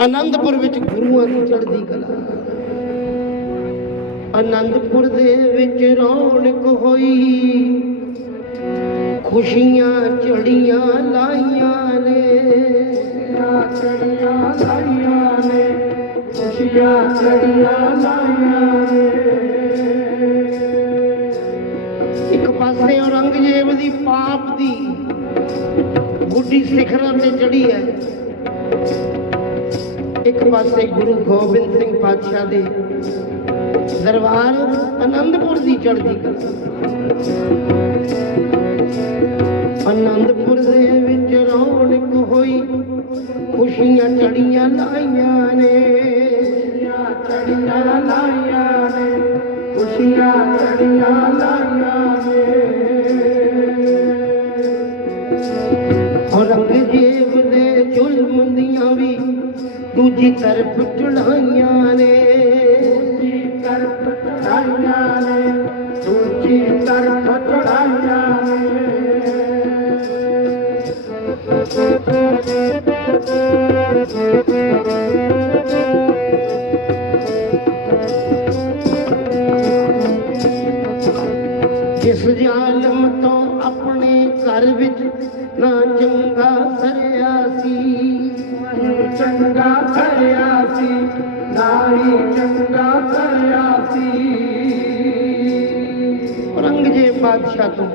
ਆਨੰਦਪੁਰ ਵਿੱਚ ਗੁਰੂਆਂ ਦੀ ਚੜ੍ਹਦੀ ਕਲਾ। ਆਨੰਦਪੁਰ ਦੇ ਵਿੱਚ ਰੌਣਕ ਹੋਈ। ਖੁਸ਼ੀਆਂ ਚੜੀਆਂ ਲਾਈਆਂ ਨੇ। ਚੜੀਆਂ ਲਾਈਆਂ ਨੇ ਖੁਸ਼ੀਆਂ ਚੜੀਆਂ ਲਾਈਆਂ ਨੇ ਇੱਕ ਪਾਸੇ ਔਰੰਗਜ਼ੇਬ ਦੀ ਪਾਪ ਦੀ ਗੁੱਡੀ ਸਿਖਰਾਂ ਤੇ ਚੜੀ ਹੈ। ਇੱਕ ਪਾਸੇ ਗੁਰੂ ਗੋਬਿੰਦ ਸਿੰਘ ਪਾਤਸ਼ਾਹ ਦੇ ਦਰਬਾਰ ਆਨੰਦਪੁਰ ਦੀ ਚੜ੍ਹਦੀ ਕਲਾ। ਆਨੰਦਪੁਰ ਦੇ ਵਿੱਚ ਰੌਣਕ ਹੋਈ, ਖੁਸ਼ੀਆਂ ਚੜੀਆਂ ਲਾਈਆਂ ਨੇ। ਖੁਸ਼ੀਆਂ ਚੜੀਆਂ ਲਾਈਆਂ ਨੇ। ਖੁਸ਼ੀਆਂ ਚੜੀਆਂ ਲਾਈਆਂ ਦੂਜੀ ਤਰਫ ਚੜਾਈਆਂ ਨੇ। ਦੂਜੀ ਤਰਫ ਚੜਾਈਆਂ ਨੇ। ਦੂਜੀ ਤਰਫ ਚੜਾਈਆਂ ਨੇ। ਜਿਸ ਜ਼ਾਲਮ ਤੋਂ ਆਪਣੇ ਘਰ ਵਿੱਚ ਨਾ ਚੰਗਾ ਸਰਿਆ ਸੀ। ਚੰਗਾ ਕਰਿਆ ਸੀ ਨਾਹੀ ਚੰਗਾ ਕਰਿਆ ਸੀ। ਔਰੰਗਜ਼ੇਬ ਬਾਦਸ਼ਾਹ ਤੋਂ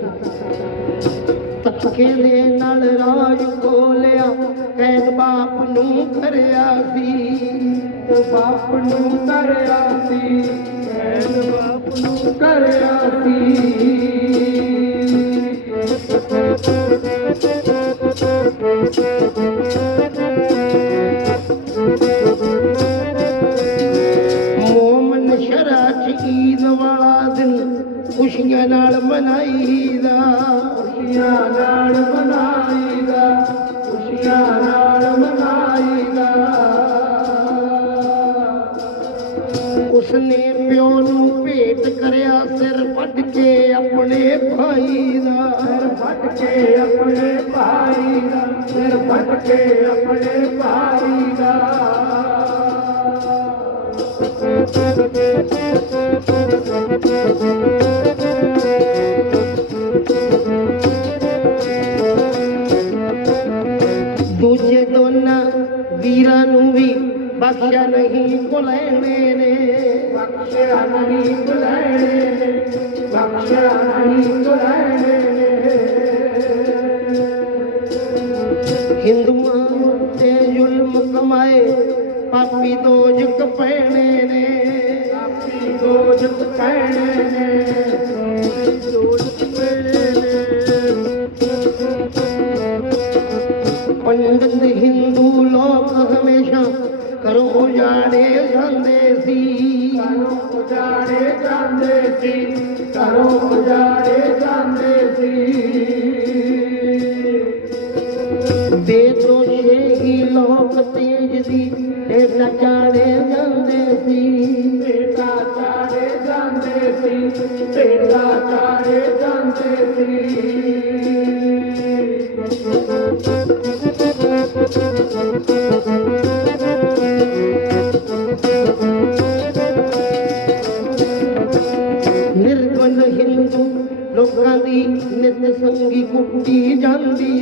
ਤੱਕੇ ਦੇ ਨਾਲ ਰਾਜ ਖੋਲਿਆ ਕੈਦ ਬਾਪ ਨੂੰ ਕਰਿਆ ਸੀ। ਤੇ ਬਾਪ ਨੂੰ ਕਰਿਆ ਸੀ ਐਨ ਬਾਪ ਨੂੰ ਕਰਿਆ ਸੀ। ਖੁਸ਼ੀਆਂ ਨਾਲ ਮਨਾਈਦਾ, ਖੁਸ਼ੀਆਂ ਨਾਲ ਮਨਾਈਦਾ। ਉਸਨੇ ਪਿਓ ਨੂੰ ਭੇਟ ਕਰਿਆ, ਸਿਰ ਵੱਢ ਕੇ ਆਪਣੇ ਭਾਈ ਦਾ। ਸਿਰ ਫਟ ਕੇ ਆਪਣੇ ਭਾਈ ਦਾ, ਸਿਰ ਫਟ ਕੇ ਆਪਣੇ ਭਾਈ ਦਾ। ਵੀਰਾਂ ਨੂੰ ਵੀ ਬਖਸ਼ਿਆ ਨਹੀਂ ਭੁਲੈਣੇ ਨੇ ਬਖਸ਼ਿਆ ਨਹੀਂ ਬੁਲਾਏ ਨੇ ਬਖਸ਼ਿਆ ਨਹੀਂ ਬੁਲਾਏ ਨੇ ਹਿੰਦੂਆਂ ਉੱਤੇ ਜ਼ੁਲਮ ਕਮਾਏ, ਪਾਪੀ ਦੋਜਕ ਪੈਣੇ ਨੇ। ਆਪੀ ਦੋਜਤ ਕਹਿਣੇ ਨੇ। ਦੋਜਤ ਜਾਂਦੇ ਸੀ, ਘਰੋਂ ਉਜਾੜੇ ਜਾਂਦੇ ਸੀ। ਬੇਦੋਸ਼ੇ ਹੀ ਲੋਕ ਤੇਜ ਦੀ ਇਹ ਚਾੜੇ ਜਾਂਦੇ ਸੀ। ਬੇਟਾ ਚਾੜੇ ਜਾਂਦੇ ਸੀ, ਬੇਟਾ ਚਾੜੇ ਜਾਂਦੇ ਸੀ।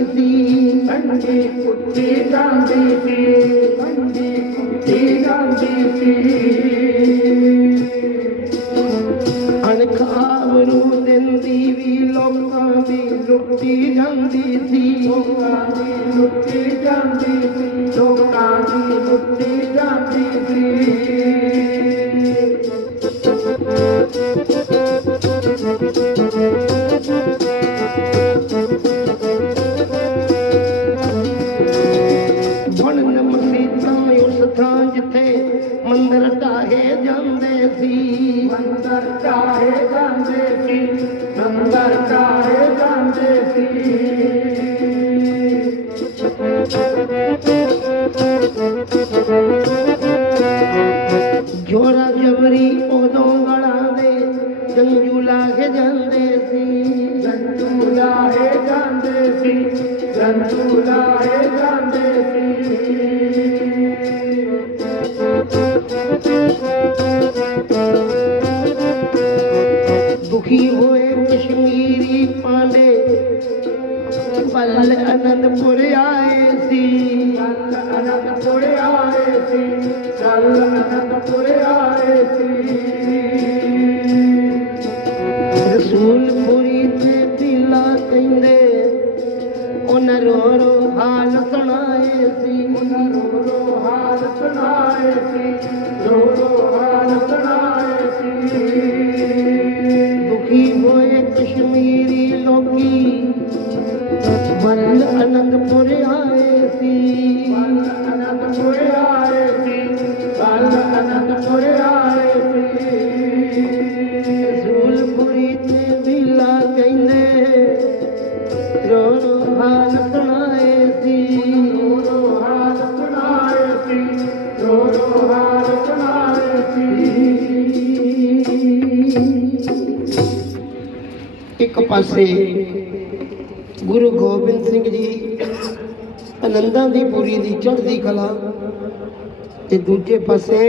ਸੀ ਸੰਗੀ ਕੁੱਟੀ ਜਾਂਦੀ ਸੀ ਸੰਗੀ ਕੁੱਟੀ ਜਾਂਦੀ ਸੀ ਅਣਖ ਦਿੰਦੀ ਵੀ ਲੋਕਾਂ ਦੀ ਲੁੱਟੀ ਜਾਂਦੀ ਸੀ। ਲੋਕਾਂ ਦੀ ਲੁੱਟੀ ਜਾਂਦੀ ਸੀ, ਲੋਕਾਂ ਦੀ ਲੁੱਟੀ ਜਾਂਦੀ ਸੀ। ਮੰਦਰ ਢਾਹੇ ਜਾਂਦੇ ਸੀ। ਮੰਦਰ ਚਾਹੇ ਜਾਂਦੇ ਸੀ। ਮੰਦਰ ਚਾਹੇ ਜਾਂਦੇ ਸੀ। ਜੋਰਾ ਜਬਰੀ ਉਦੋਂ ਗਲਾਂ ਦੇ ਜੰਜੂ ਲਾਗੇ ਜਾਂਦੇ ਸੀ। ਜੰਤੂ ਲਾਹੇ ਜਾਂਦੇ ਸੀ। ਜੰਤੂ ਲਾਹੇ कश्मीरी पांडे पल अनंदुर आए सी। अनंदुर आए सी अनंदुर आए सी। रसूलपुरी दिला कंदे उन रोरो हाल सुनाए सी। हुन ਕਸ਼ਮੀਰੀ ਲੋਕੀ ਵੱਲ ਅਨੰਦਪੁਰ ਆਏ ਸੀ। ਇੱਕ ਪਾਸੇ ਗੁਰੂ ਗੋਬਿੰਦ ਸਿੰਘ ਜੀ ਆਨੰਦਾਂ ਦੀ ਪੂਰੀ ਦੀ ਚੜ੍ਹਦੀ ਕਲਾ ਤੇ ਦੂਜੇ ਪਾਸੇ